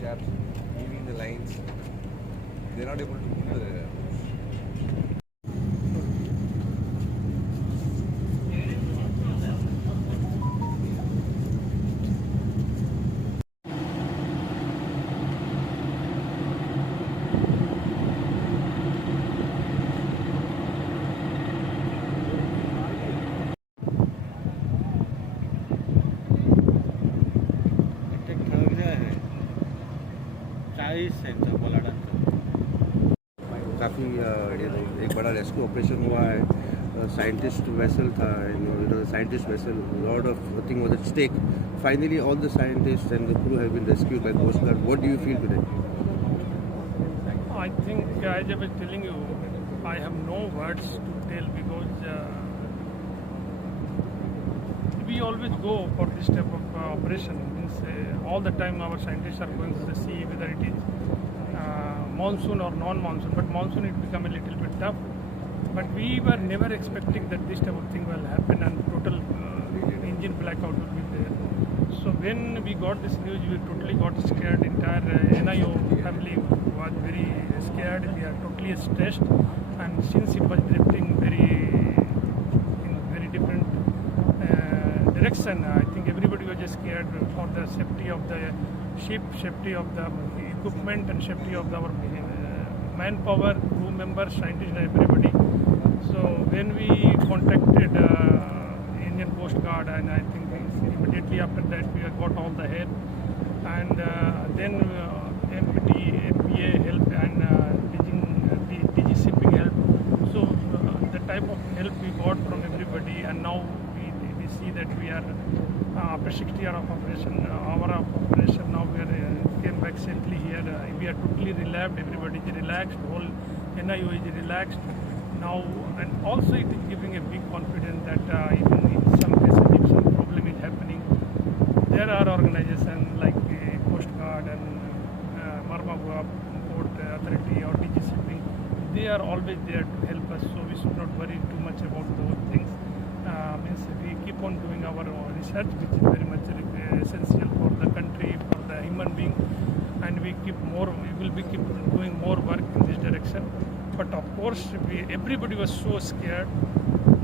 chaps moving the lines. They're not able to pull the काफ़ी एक बड़ा rescue operation हुआ है. साइंटिस्ट वेसल था, scientist vessel, lot of thing was at stake. Finally all the scientists and the crew have been rescued by Coast Guard. What do you feel today? I think, as I was telling you, I have no words to tell because we always go for this type of operation. Means all the time our scientists are going to the sea, whether it is monsoon or non-monsoon. But monsoon it become a little bit tough. But we were never expecting that this type of thing will happen and total engine blackout will be there. So when we got this news, we totally got scared. Entire NIO family was very scared. We are totally stressed. And since it was drifting in very different direction, I think everybody was just scared for the safety of the ship, safety of the equipment, and safety of our manpower, crew members, scientists, and everybody. So when we contacted Indian Coast Guard, and I think immediately after that we got all the help, and then MPT, FPA help, and DG shipping help. So the type of help we got from everybody, and now we see that we are after 60 hours of operation, now we are came back safely here. We are totally relaxed. Everybody is relaxed. Whole NIO is relaxed now, and also it is giving a big confidence that even in some cases, if some problem is happening, there are organizations like Coast Guard and Mormugao Port Authority or DG Shipping. They are always there to help us, so we should not worry too much about those things. Means we keep on doing our research, which is very much essential for the country, for the human being, and we will be keep doing more work in this direction. But of course, everybody was so scared.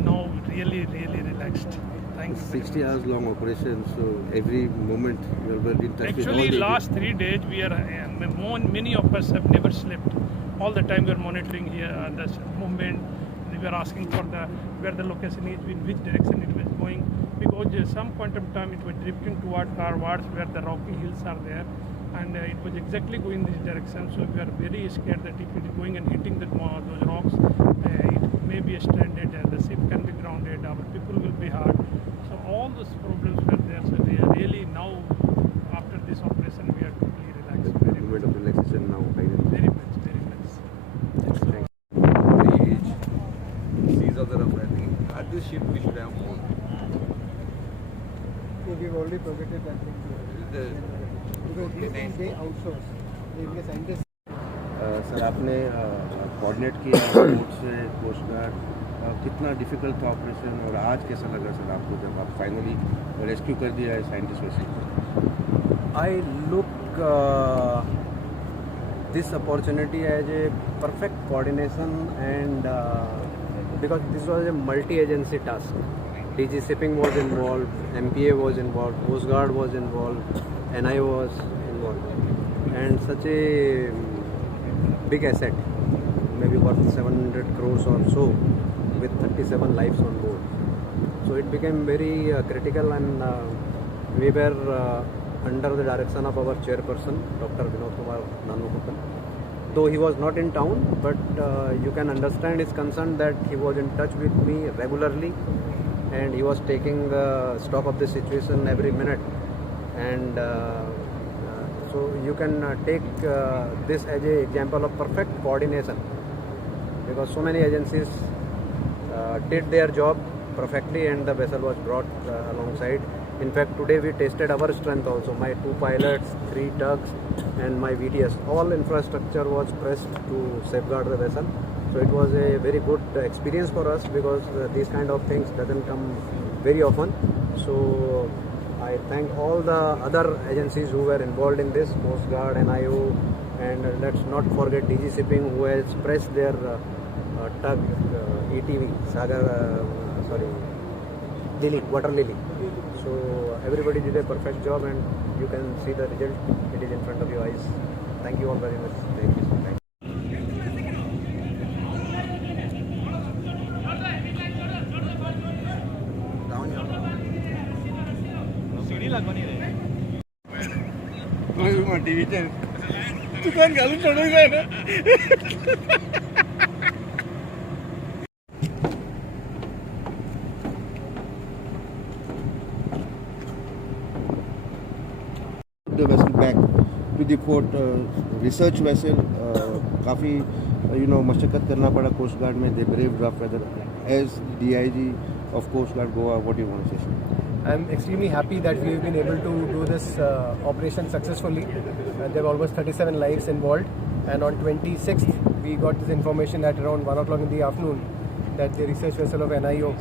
Now really relaxed. Thanks. 60 hours long operation, so every moment you are in touch. Actually, last 3 days we are many of us have never slept. All the time we are monitoring here the movement. We are asking for where the location is, in which direction it was going, because some point of time it was drifting toward Karwars, where the rocky hills are there, and it was exactly going this direction. So we are very scared that if it is going and hitting those rocks, it may be stranded, the ship can be grounded, our people will be hurt. So all those problems were there. So we are really now, after this operation, we are totally relaxed. Very moment of relaxation now. Very much. Thanks. Seas of the rough landing. At this ship we should have more. So we've already projected that thing. Because they outsource. They scientists. Sir आपने coordinate किया boat से coast guard, कितना difficult था operation, और आज कैसा लगा sir आपको जब आप फाइनली रेस्क्यू कर दिया है साइंटिस्ट वैसे? I look this opportunity as a perfect coordination, and because this was a multi-agency task. DG Shipping was involved, MPA was involved, Coast Guard was involved, NIO was involved, and such a big asset. मैं maybe worth 700 crores or so, with 37 lives on board. So it became very critical, and we were under the direction of our chairperson, Dr. Vinod Kumar Nanukuttan. Though he was not in town, but you can understand his concern that he was in touch with me regularly, and he was taking stock of the situation every minute. And so you can take this as an example of perfect coordination, because so many agencies did their job perfectly and the vessel was brought alongside. In fact, today we tested our strength also. My 2 pilots, 3 tugs and my VTS, all infrastructure was pressed to safeguard the vessel. So it was a very good experience for us, because these kind of things doesn't come very often. So I thank all the other agencies who were involved in this, Coast Guard, NIO, and let's not forget DG Shipping, who has pressed their tug ETV, Lily, Water Lily. So everybody did a perfect job, and you can see the result. It is in front of your eyes. Thank you all very much. Thank you. The vessel back to the port, research vessel, काफ़ी मशक्क़त करना पड़ा coast guard में. They braved rough weather. As DIG of Coast Guard Goa, what do you want to say? I'm extremely happy that we've been able to do this operation successfully. There were almost 37 lives involved, and on 26th we got this information at around 1 o'clock in the afternoon that the research vessel of NIO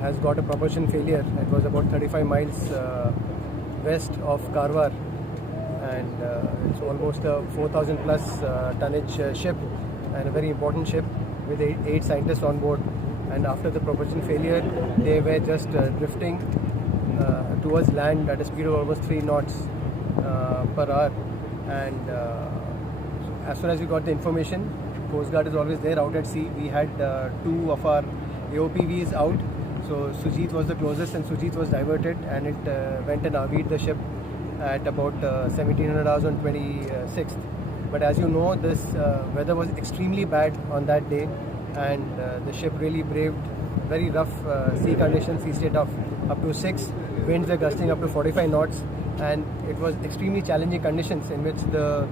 has got a propulsion failure. It was about 35 miles west of Karwar, and it's almost a 4,000 plus tonnage ship, and a very important ship with 8 scientists on board. And after the propulsion failure, they were just drifting towards land at a speed of almost 3 knots per hour. And as soon as we got the information, Coast Guard is always there out at sea. We had 2 of our AOPVs out. So Sujeet was the closest, and Sujeet was diverted, and it went and RV'd the ship at about 1700 hours on 26th. But as you know, this weather was extremely bad on that day, and the ship really braved very rough sea conditions. Sea state of up to 6, winds were gusting up to 45 knots, and it was extremely challenging conditions in which the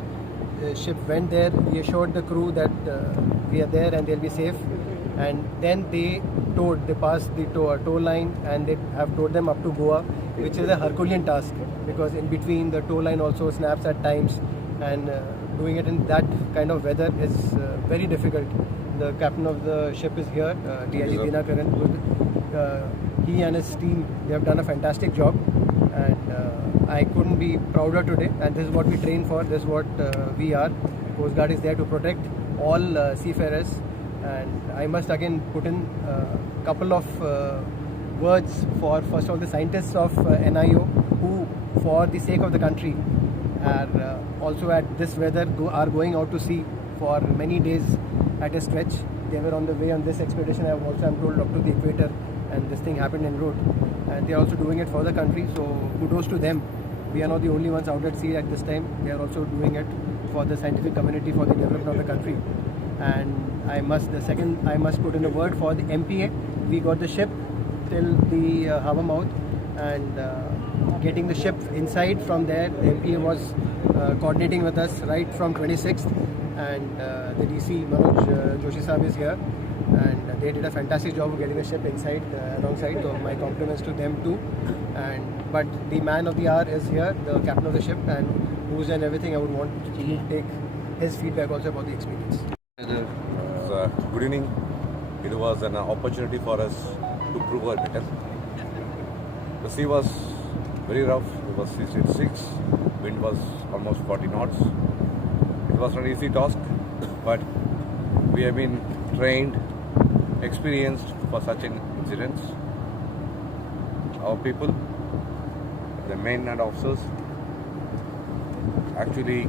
ship went there. We assured the crew that we are there and they'll be safe, and then they passed the tow line, and they have towed them up to Goa, which is a Herculean task, because in between the tow line also snaps at times, and doing it in that kind of weather is very difficult. The captain of the ship is here, DIG Anurabh. He and his team, they have done a fantastic job, and I couldn't be prouder today. And this is what we train for, this is what we are. Coast Guard is there to protect all seafarers. And I must again put in a couple of words for, first of all, the scientists of NIO, who for the sake of the country are also at this weather are going out to sea for many days at a stretch. They were on the way on this expedition, I'm told, up to the equator, and this thing happened en route, and they are also doing it for the country, so kudos to them. We are not the only ones out at sea at this time. They are also doing it for the scientific community, for the development of the country. And I must put in a word for the MPA. We got the ship till the harbour mouth, and getting the ship inside from there, the MPA was coordinating with us right from 26th, and the DC Manoj, Joshi sahab is here, and they did a fantastic job of getting the ship inside alongside, so my compliments to them too. But the man of the hour is here, the captain of the ship, and who's and everything. I would want to take his feedback also about the experience. Good evening. It was an opportunity for us to prove our mettle. The sea was very rough. It was sea state 6. Wind was almost 40 knots. It was not an easy task, but we have been trained, experienced for such incidents. Our people, the men and officers, actually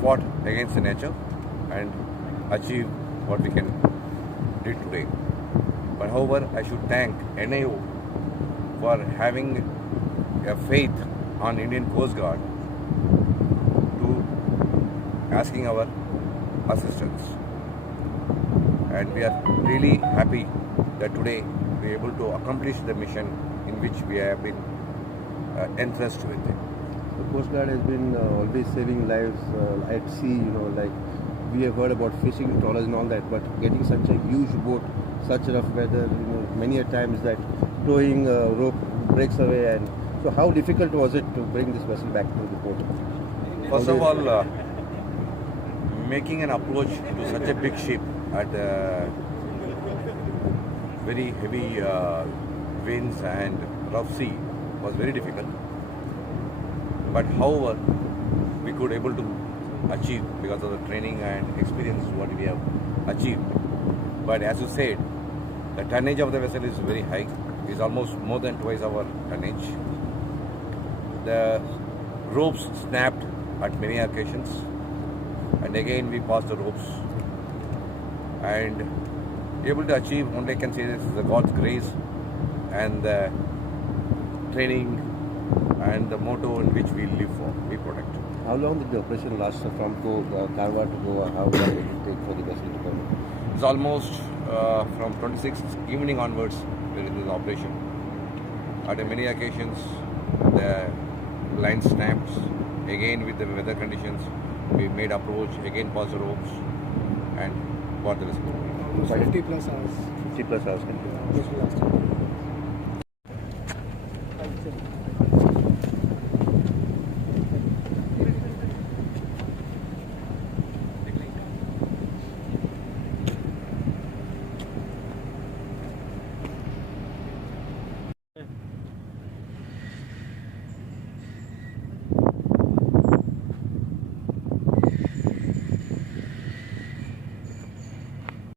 fought against the nature, and achieve what we can do today. But however, I should thank NIO for having a faith on Indian Coast Guard to asking our assistance. And we are really happy that today we are able to accomplish the mission in which we have been entrusted with it. The Coast Guard has been always saving lives at sea, like we have heard about fishing trawlers and all that, but getting such a huge boat, such rough weather, many a times that towing rope breaks away. And so how difficult was it to bring this vessel back to the port? First of all, making an approach to such a big ship at very heavy winds and rough sea was very difficult. But however, we could able to achieve because of the training and experience what we have achieved. But as you said, the tonnage of the vessel is very high. It's almost more than twice our tonnage. The ropes snapped at many occasions, and again we passed the ropes and able to achieve. Only I can say this is the God's grace and the training and the motto in which we live for, we protect. How long did the operation last from Karwa to Goa? How long did it take for the vessel to come? It's almost from 26th evening onwards we are in this operation. At many occasions the line snaps. Again with the weather conditions we made approach, again passed the ropes and got the vessel. Almost 50 plus hours. 50 plus hours. Almost last time.